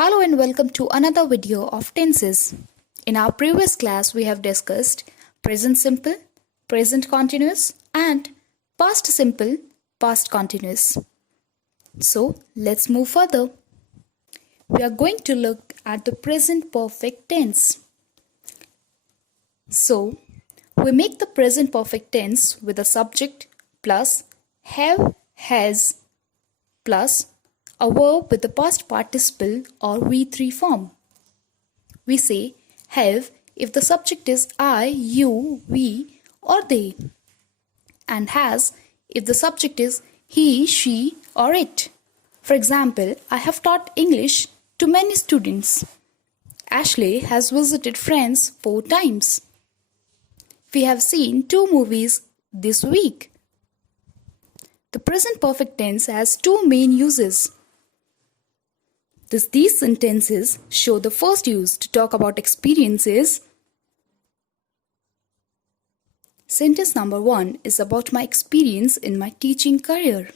Hello and welcome to another video of tenses. In our previous class, we have discussed present simple, present continuous and past simple, past continuous. So let's move further. We are going to look at the present perfect tense. So we make the present perfect tense with a subject plus have, has plus a verb with the past participle or V3 form. We say have if the subject is I, you, we or they, and has if the subject is he, she or it. For example, I have taught English to many students. Ashley has visited friends 4 times. We have seen 2 movies this week. The present perfect tense has 2 main uses. These sentences show the first use to talk about experiences. Sentence number 1 is about my experience in my teaching career.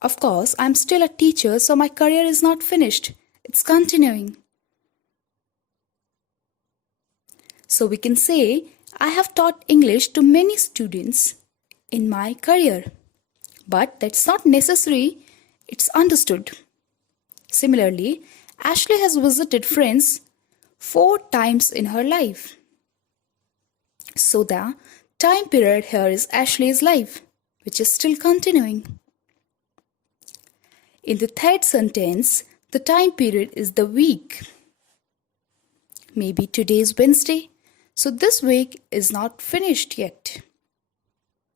Of course, I'm still a teacher, so my career is not finished. It's continuing. So we can say, I have taught English to many students in my career. But that's not necessary, it's understood. Similarly, Ashley has visited friends 4 times in her life. So the time period here is Ashley's life, which is still continuing. In the third sentence, the time period is the week. Maybe today is Wednesday, so this week is not finished yet.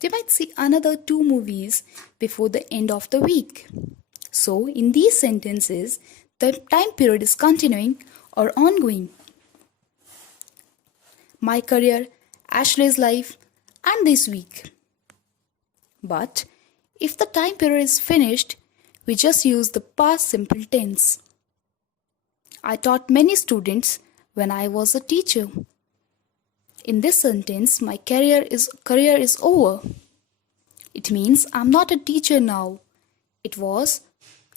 They might see another 2 movies before the end of the week. So, in these sentences, the time period is continuing or ongoing. My career, Ashley's life, and this week. But, if the time period is finished, we just use the past simple tense. I taught many students when I was a teacher. In this sentence, my career is over. It means I'm not a teacher now.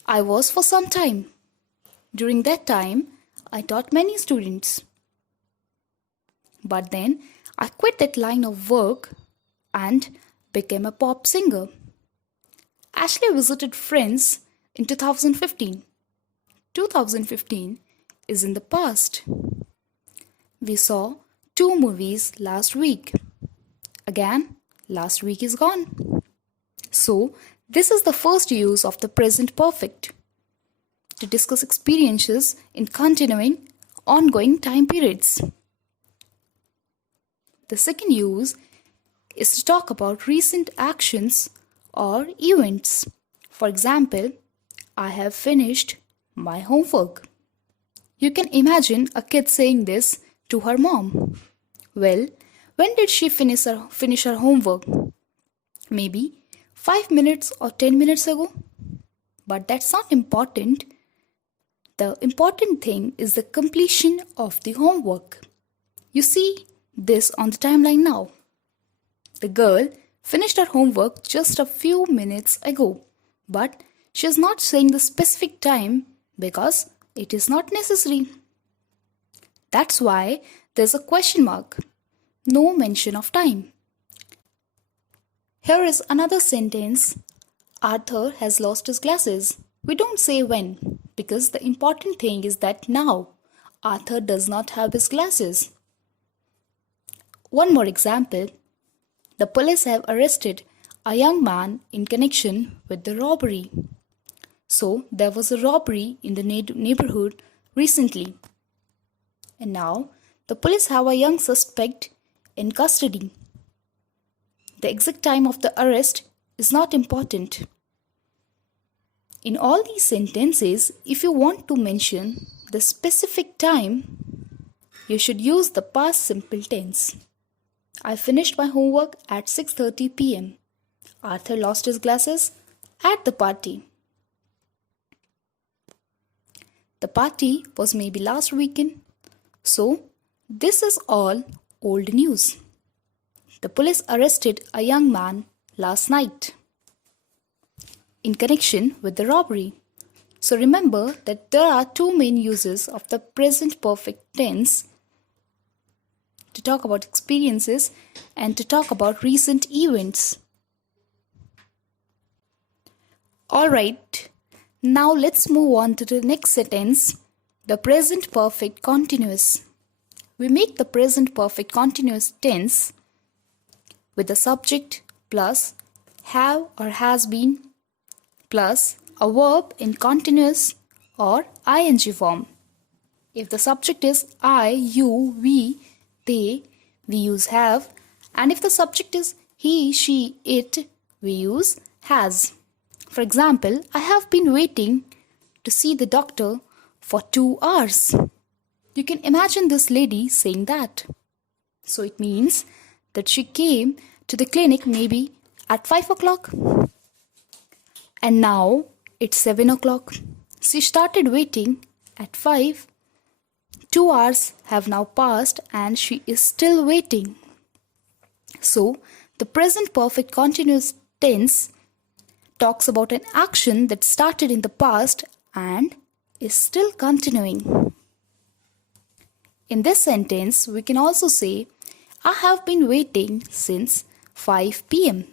I was for some time. During that time, I taught many students. But then, I quit that line of work and became a pop singer. Ashley visited friends in 2015. 2015 is in the past. We saw 2 movies last week. Again, last week is gone. So, this is the first use of the present perfect to discuss experiences in continuing, ongoing time periods. The second use is to talk about recent actions or events. For example, I have finished my homework. You can imagine a kid saying this to her mom. Well, when did she finish her homework? Maybe 5 minutes or 10 minutes ago. But that's not important. The important thing is the completion of the homework. You see this on the timeline now. The girl finished her homework just a few minutes ago. But she is not saying the specific time because it is not necessary. That's why there's a question mark. No mention of time. Here is another sentence. Arthur has lost his glasses. We don't say when because the important thing is that now Arthur does not have his glasses. One more example. The police have arrested a young man in connection with the robbery. So there was a robbery in the neighborhood recently. And now the police have a young suspect in custody. The exact time of the arrest is not important. In all these sentences, if you want to mention the specific time, you should use the past simple tense. I finished my homework at 6:30 p.m. Arthur lost his glasses at the party. The party was maybe last weekend. So, this is all old news. The police arrested a young man last night in connection with the robbery. So remember that there are two main uses of the present perfect tense: to talk about experiences and to talk about recent events. Alright, now let's move on to the next sentence, the present perfect continuous. We make the present perfect continuous tense with the subject plus have or has been plus a verb in continuous or ing form. If the subject is I, you, we, they, we use have, and if the subject is he, she, it, we use has. For example, I have been waiting to see the doctor for 2 hours. You can imagine this lady saying that. So it means that she came to the clinic maybe at 5 o'clock. And now it's 7 o'clock. She started waiting at 5. 2 hours have now passed and she is still waiting. So the present perfect continuous tense talks about an action that started in the past and is still continuing. In this sentence, we can also say, I have been waiting since 5 p.m.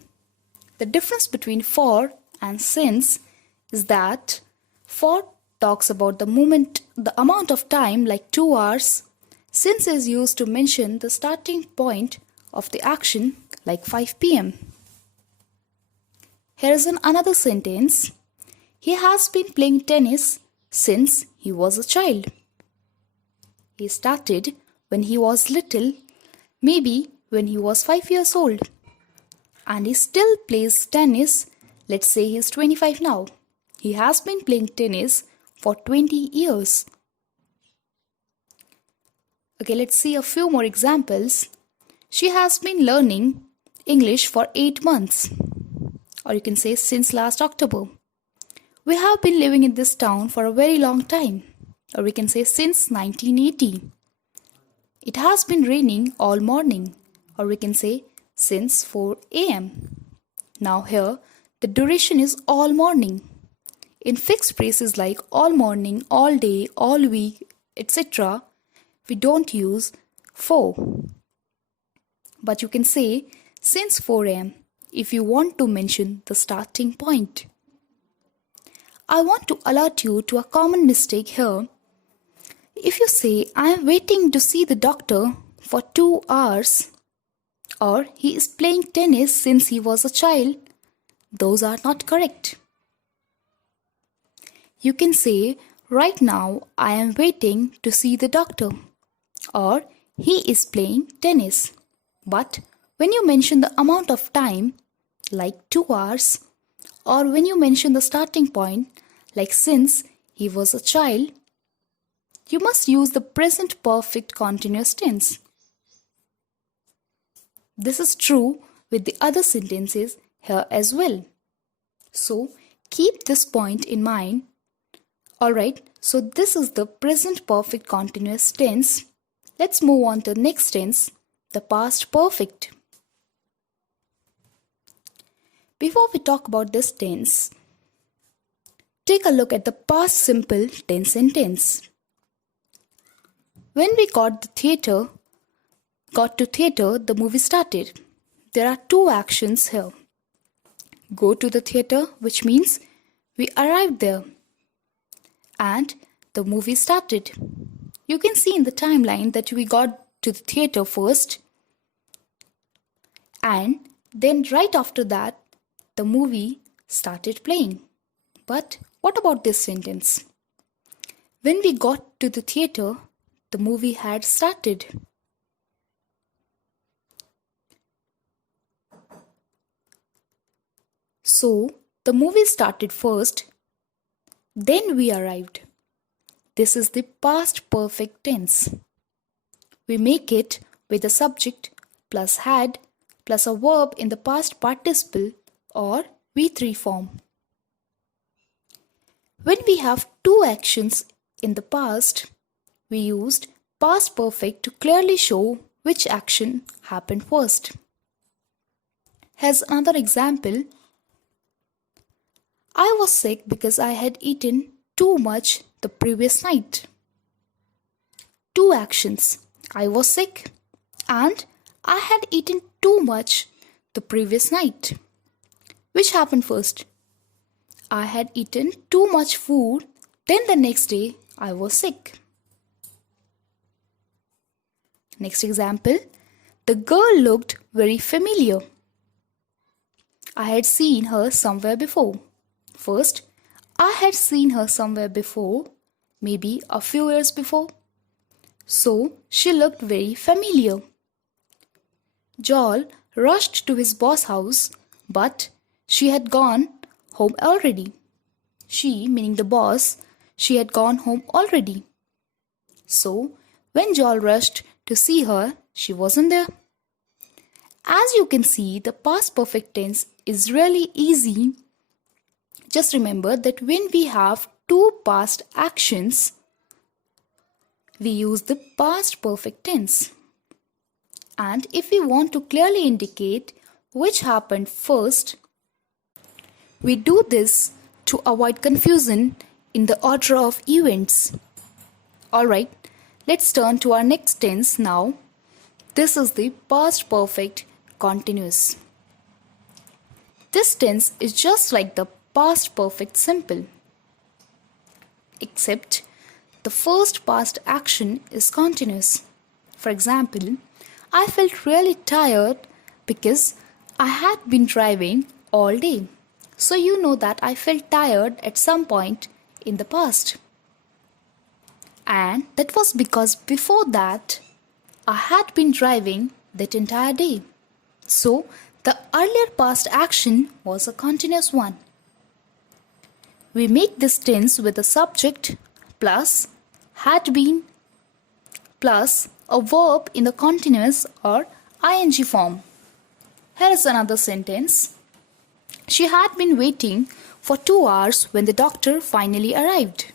The difference between for and since is that for talks about the amount of time, like 2 hours. Since is used to mention the starting point of the action, like 5 p.m. Here is another sentence. He has been playing tennis since he was a child. He started when he was little, maybe when he was 5 years old. And he still plays tennis. Let's say he's 25 now. He has been playing tennis for 20 years. Okay, let's see a few more examples. She has been learning English for 8 months. Or you can say since last October. We have been living in this town for a very long time. Or we can say since 1980. It has been raining all morning. Or we can say since 4 a.m. Now here, the duration is all morning. In fixed phrases like all morning, all day, all week, etc., we don't use for. But you can say since 4 a.m. if you want to mention the starting point. I want to alert you to a common mistake here. If you say, I am waiting to see the doctor for 2 hours, or he is playing tennis since he was a child, those are not correct. You can say, right now I am waiting to see the doctor, or he is playing tennis. But when you mention the amount of time, like 2 hours, or when you mention the starting point, like since he was a child, you must use the present perfect continuous tense. This is true with the other sentences here as well. So keep this point in mind. Alright, so this is the present perfect continuous tense. Let's move on to the next tense, the past perfect. Before we talk about this tense, take a look at the past simple tense sentence. When we got to theater, the movie started. There are two actions here. Go to the theater, which means we arrived there. And the movie started. You can see in the timeline that we got to the theater first. And then right after that, the movie started playing. But what about this sentence? When we got to the theater, the movie had started. So, the movie started first, then we arrived. This is the past perfect tense. We make it with the subject plus had plus a verb in the past participle or V3 form. When we have two actions in the past, we used past perfect to clearly show which action happened first. Here's another example. I was sick because I had eaten too much the previous night. Two actions. I was sick and I had eaten too much the previous night. Which happened first? I had eaten too much food, then the next day I was sick. Next example. The girl looked very familiar. I had seen her somewhere before. First, I had seen her somewhere before, maybe a few years before. So, she looked very familiar. Joel rushed to his boss' house, but she had gone home already. She, meaning the boss, she had gone home already. So, when Joel rushed to see her, she wasn't there. As you can see, the past perfect tense is really easy. Just remember that when we have two past actions, we use the past perfect tense. And if we want to clearly indicate which happened first, we do this to avoid confusion in the order of events. Alright, let's turn to our next tense now. This is the past perfect continuous. This tense is just like the past perfect simple, except the first past action is continuous. For example, I felt really tired because I had been driving all day. So you know that I felt tired at some point in the past. And that was because before that, I had been driving that entire day. So the earlier past action was a continuous one. We make this tense with a subject plus had been plus a verb in the continuous or ing form. Here is another sentence. She had been waiting for 2 hours when the doctor finally arrived.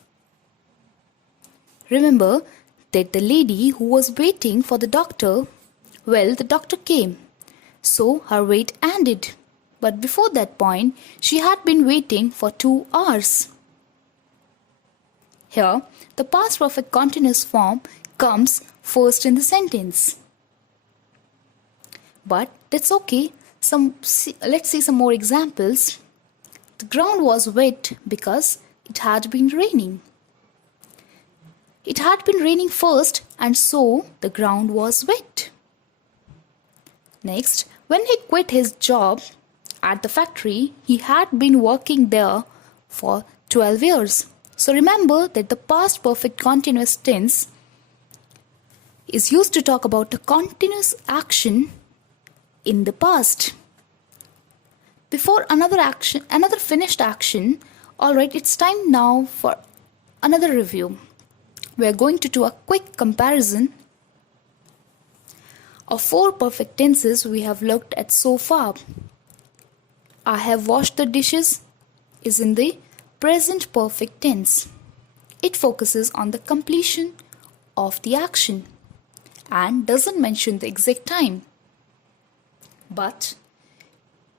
Remember that the lady who was waiting for the doctor, the doctor came. So her wait ended. But before that point, she had been waiting for 2 hours. Here, the past perfect continuous form comes first in the sentence. But that's okay. Let's see some more examples. The ground was wet because it had been raining. It had been raining first and so the ground was wet. Next, when he quit his job at the factory, he had been working there for 12 years. So remember that the past perfect continuous tense is used to talk about a continuous action in the past. Before another finished action, alright, it's time now for another review. We are going to do a quick comparison of 4 perfect tenses we have looked at so far. I have washed the dishes is in the present perfect tense. It focuses on the completion of the action and doesn't mention the exact time. But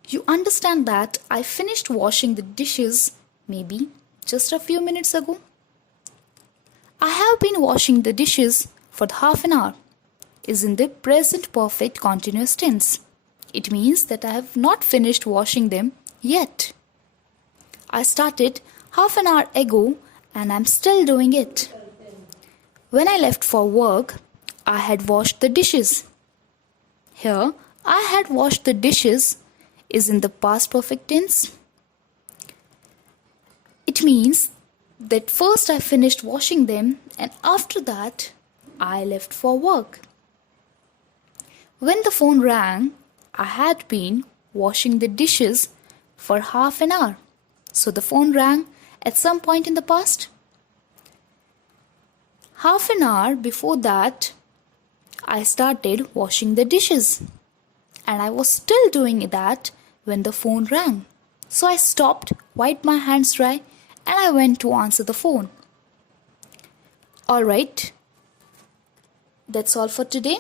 you understand that I finished washing the dishes maybe just a few minutes ago. I have been washing the dishes for half an hour is in the present perfect continuous tense. It means that I have not finished washing them yet. I started half an hour ago and I'm still doing it. When I left for work, I had washed the dishes. Here, I had washed the dishes is in the past perfect tense. It means that first I finished washing them and after that I left for work. When the phone rang, I had been washing the dishes for half an hour. So the phone rang at some point in the past. Half an hour before that, I started washing the dishes. And I was still doing that when the phone rang. So I stopped, wiped my hands dry, and I went to answer the phone. Alright, that's all for today.